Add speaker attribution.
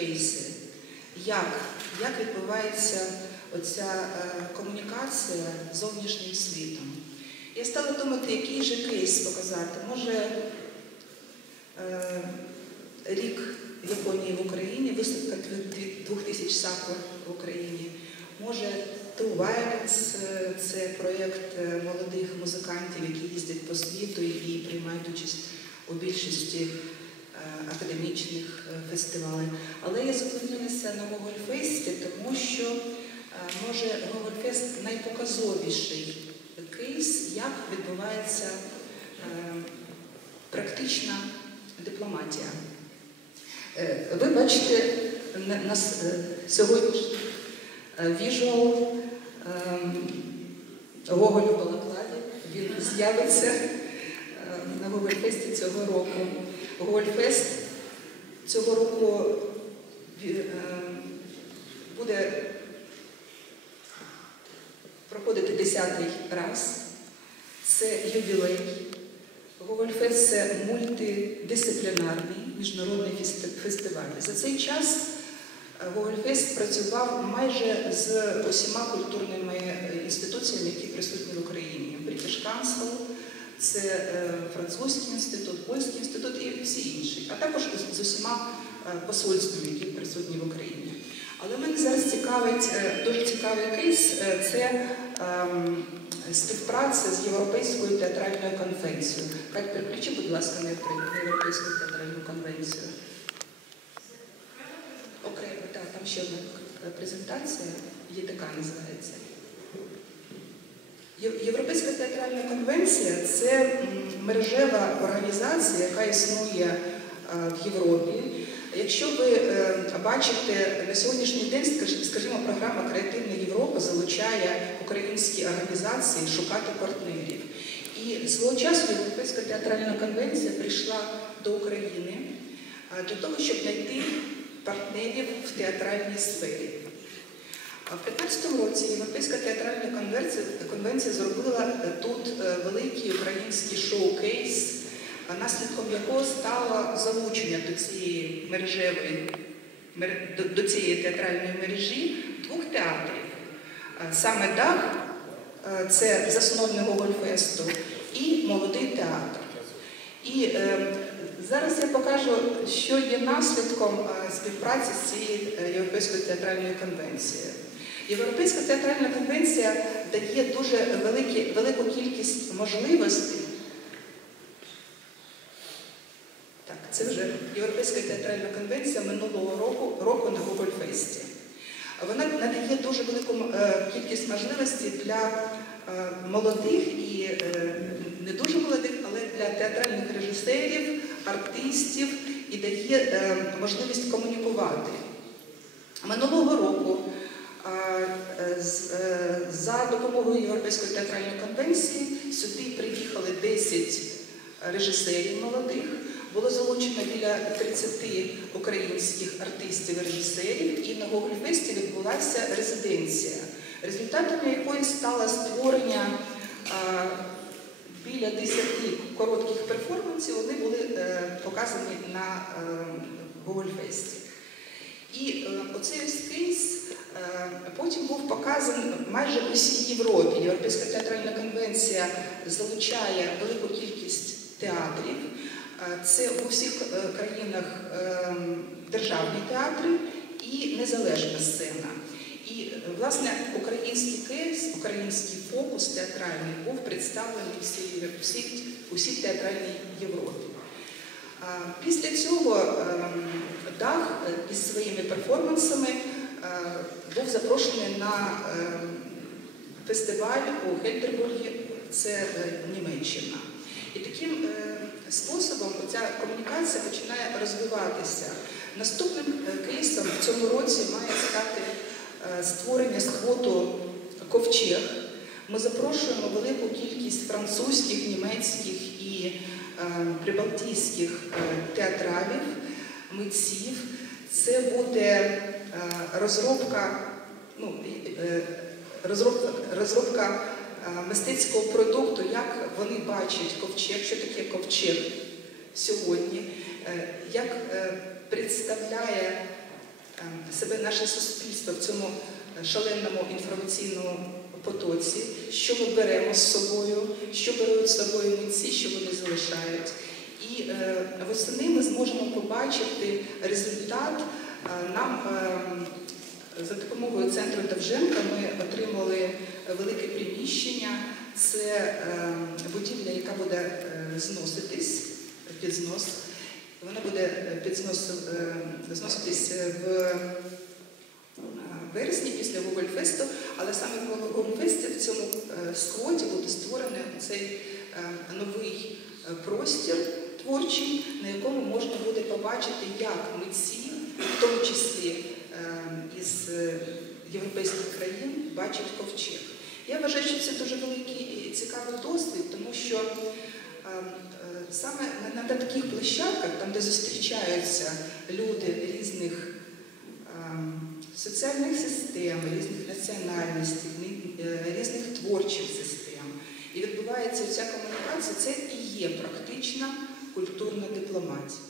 Speaker 1: кейси, як, як відбувається оця е, комунікація з зовнішнім світом. Я стала думати, який же кейс показати. Може, е, рік Японії в Україні, виставка дві- двох тисяч сакур в Україні. Може, True Violence е, – це проєкт е, молодих музикантів, які їздять по світу і приймають участь у більшості академічних е, фестивалів. Але я зупинилася на Гогольфесті, тому що е, може Гогольфест найпоказовіший кейс, як відбувається е, практична дипломатія. Е, Ви бачите на, е, е, віжуал у Балакладі. Він з'явиться е, на Гогольфесті цього року. Гогольфест цього року е, буде проходити десятий раз. Це ювілей. Гогольфест це мультидисциплінарний міжнародний фестиваль. За цей час е, Гогольфест працював майже з усіма культурними е, інституціями, які присутні в Україні. British Council, це е, французький інститут, польський інститут і всі інші, а також з- усіма е, посольствами, які присутні в Україні. Але мене зараз цікавить е, дуже цікавий кейс. е, Це ем, співпраця з Європейською театральною конвенцією. Кать, переключи, будь ласка, на Європейську театральну конвенцію. Окремо, так, там ще одна презентація, ЄТК називається. Європейська театральна конвенція це мережева організація, яка існує в Європі. Якщо ви е, бачите на сьогоднішній день, скажімо, програма Креативна Європа залучає українські організації шукати партнерів. І свого часу Європейська театральна конвенція прийшла до України е, для того, щоб знайти партнерів в театральній сфері. В 2015 році Європейська театральна конвенція, зробила е, тут е, великий український шоу-кейс, наслідком якого стало залучення до цієї мережевої до, цієї театральної мережі двох театрів. Е, Саме Дах, е, це засновник Гогольфесту, і молодий театр. І е, зараз я покажу, що є наслідком е, співпраці з цією Європейською театральною конвенцією. Європейська театральна конвенція дає дуже великі, велику кількість можливостей. Так, це вже Європейська театральна конвенція минулого року, року на Гогольфесті. Вона надає дуже велику е, кількість можливостей для е, молодих і е, не дуже молодих, але для театральних режисерів, артистів і дає можливість комунікувати. Минулого року за допомогою Європейської театральної конвенції сюди приїхали 10 режисерів молодих. Було залучено біля 30 українських артистів і режисерів, і на Гогольфесті відбулася резиденція, результатами якої стало створення е, біля 10 коротких перформансів. Вони були е, показані на е, Гогольфесті. І е, оцей ось кейс е, потім був показаний майже в усій Європі. Європейська театральна конвенція залучає велику кількість театрів. Е, Це у всіх е, країнах е, державні театри і незалежна сцена. І, е, власне, український кейс, український фокус театральний був представлений всій, всій, усій театральній Європі. Після цього ем, Дах із своїми перформансами був запрошений на ем, фестиваль у Гельдербургі, це Німеччина. І таким е, способом ця комунікація починає розвиватися. Наступним е, кейсом в цьому році має стати е, створення сквоту ковчег. Ми запрошуємо велику кількість французьких, німецьких і прибалтійських театралів, митців. Це буде розробка, ну, розробка, розробка мистецького продукту, як вони бачать ковчег, що таке ковчег сьогодні, е, як е, представляє е, себе наше суспільство в цьому е, шаленому інформаційному потоці, що ми беремо з собою, що беруть з собою митці, що вони залишають. І е, восени ми зможемо побачити результат. Е, Нам е, за допомогою центру Довженка ми отримали велике приміщення. Це е, будівля, яка буде е, зноситись під знос. Вона буде е, під знос, е, зноситись в е, вересні після Гогольфесту, але саме в Гогольфесті в цьому е, складі буде створений цей е, новий е, простір творчий, на якому можна буде побачити, як митці, в тому числі е, із е, європейських країн, бачать ковчег. Я вважаю, що це дуже великий і цікавий досвід, тому що е, е, саме на, таких площадках, там, де зустрічаються люди різних е, соціальних систем, різних національностей, е, різних творчих систем, і відбувається ця комунікація, це і є практична культурна дипломатія.